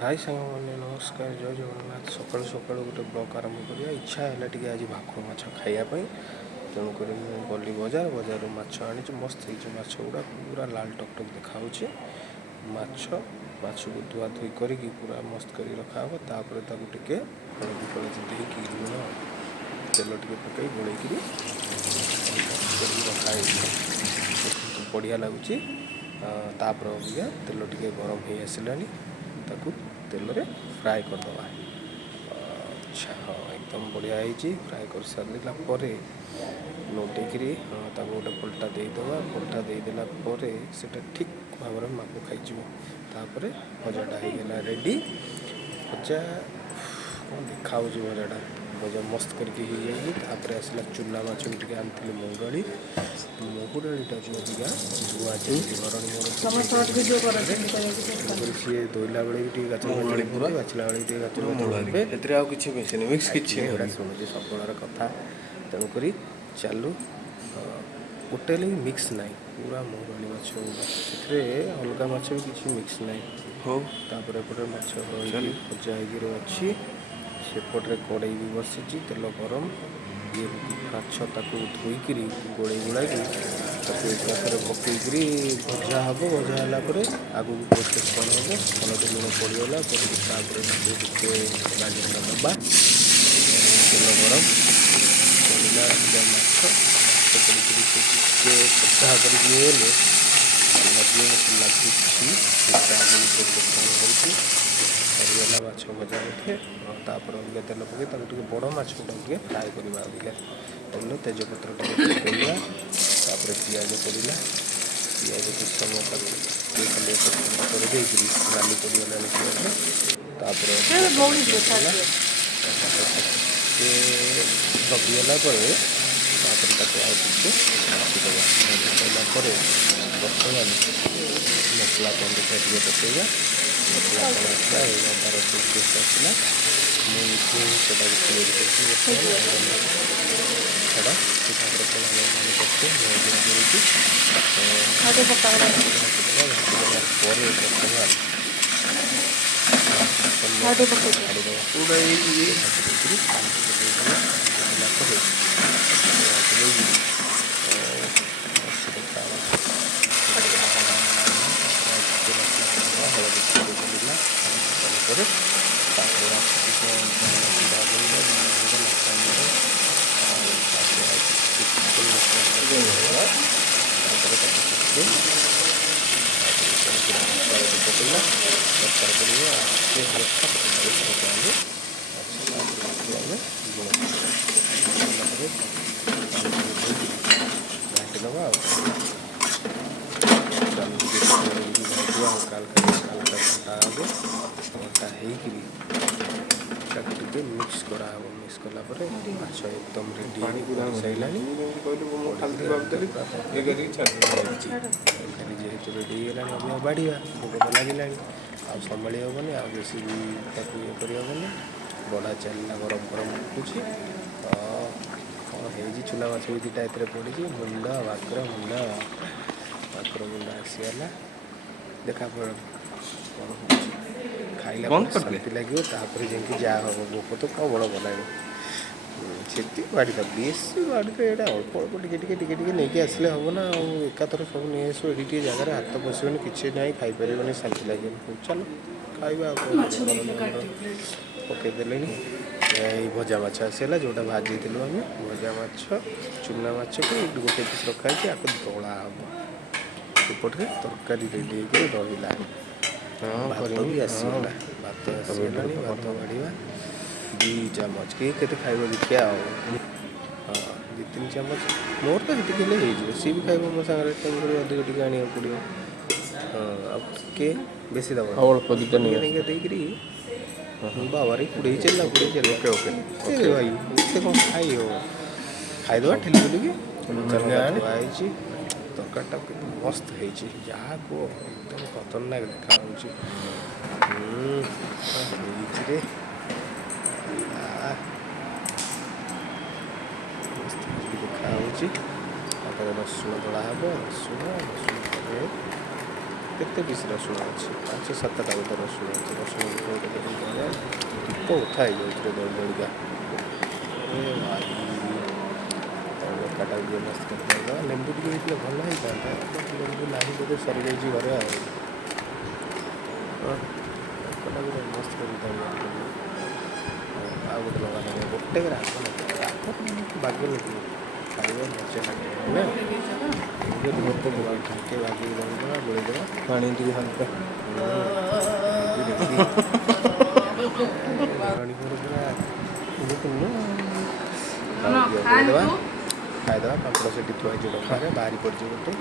हाय सांगने नमस्कार जय जगन्नाथ सकाଳु सकाळु गोटे ब्लॉग आरंभ करिया इच्छा है टी आज भाकुर माछ खायापी तेणुक गली बजार बजार माछ आनी मस्त हो माछ गुड़ा पूरा लाल टकटक देखा माछ माछ को धुआ धुई करके पूरा मस्त कर रखा हे तापर टे हलदी फलदी देकी लुण तेल टे पकई गोल रखाई बढ़िया लगुच तापर अबिका तेल टे गरम हो आसला ताकू तेल रे फ्राए करदे अच्छा हाँ एकदम बढ़िया है फ्राए कर सारा नोटेकरी गोटे पलटा देदेवा पलटा देदेला से ठीक भाव में माप खाई भजाटा होगा रेडी भजा कौन देखा भजाटा भजा मस्त करके आसला चूना माछ भी आनी महुराड़ी महुराड़ीटा जो अबिका धुआ सी धोला बेले भी बाछला बेले भी शुणुची सबलार कथा तेणुक चलू गोटे मिक्स ना पूरा महुराणी माछ से अलग माछ भी किसी मिक्स ना हो तापर माछ भजा अच्छी सेपटे कड़ई भी बसी तेल गरम ये माछ धोईक गोल गुड़ा एकाथर पकईकरी भजा हम भजा है आगू प्रोसेस कौन हम हलदी लुण पड़गला टे गाजर दबा तेल गरम पड़ा माछ कथा करके लगे मत लगुच सरीगला माछ भजा उठे तापर अबिका तेल पकई बड़ माछ गुटा फ्राए करवा अबिका तेल तेजपत्र पकईला तापर पियाज पड़ा पियाज कुछ समय खाली करदेकरी नाली पड़गला पियाज दबिगला बर्तमान मसला कौन देखा पकईवा मसला अदा रसुण पेस्ट आसला मिक्स करा मिक्स कलापर माछ एकदम रेडी सैला जेहेतु रेडी होगा बाढ़ा भोग तो लगे आंभाड़ी हेनी आ बेसी ये करनी बड़ा चलना गरम गरम उठुची कौन है चूना माछ भी दुटा ए पड़ी मुंड भाकुर मुंड आसीगला देखा कौन खाइला शांति लगे तापर जमी जहाँ हम भोक तो प्रबल गलानी से बाड़ी बेसी बाड़ी तो यहाँ अल्प अल्प टे नहीं आसले हम ना एकाथर सब नहीं आसो ये जगह हाथ पशुन कि ना खाईपर शांति लगे चलो खाଇବା पकईदे भजा माछ आसला जोटा भाजी आम भजा माछ चूना माछ को गोटे पीस रखाई आपको दला हम सेपटे तरकारी रेडी रहा भात भी आसगला भात आसगला भात बाढ़ा 2 चामच के खाइब देखिया हाँ 2-3 चामच मोर तो ये सी भी खाइब मो सागर अधिक टी आने पड़ो हाँ के बेसी दब अल्प दुटा नहीं देकरी बाबारे कुड़े चलना ओके ओके भाई इतने कौन खाई हो खाईदे ठेली बुलिकी तरकारीटा मस्त है जहाँ को एकदम खतरनाक देखा देखा रसुण दला हम रसुण केते पीस रसुण अच्छी 5-7टा गोटे रसुण अच्छी रसुण ହାତ ଉଠା ହେଇଯାଉଛି ଦଳି ଦଳିକା। ଏ ଭାଇ ଏକାଟାକୁ ଟିକେ ମସ୍ତ କରିଦେବା। ଲେମ୍ବୁ ଟିକେ ହେଇଥିଲେ ଭଲ ହେଇଥାନ୍ତା, ବଟ୍ ଲେମ୍ବୁ ନାହିଁ ବୋଧେ ସରିଯାଇଛି ଘରେ ଆଉ। ଏକାଟାକୁ ମସ୍ତ କରିଦେବା। ଆଉ ଗୋଟେ ଲଗା ଲଗା ଗୋଟେ ରାଗ ବାଗେନି ଖାଇବା ମଜା ଲାଗେ ନା। ଗୋଟେ ଟିକେ ବାଗେଇକି ଦଳିଦେବା, ଗୋଳେଇଦେବା, ପାଣି ଟିକେ ହାଲକା ଖାଇଦେବା। ପାମ୍ପଡ଼ ସେଠି ଥୁଆ ହେଇଛି ଡବାରେ, ବାହାରି ପଡ଼ିଛି ଗୋଟେ।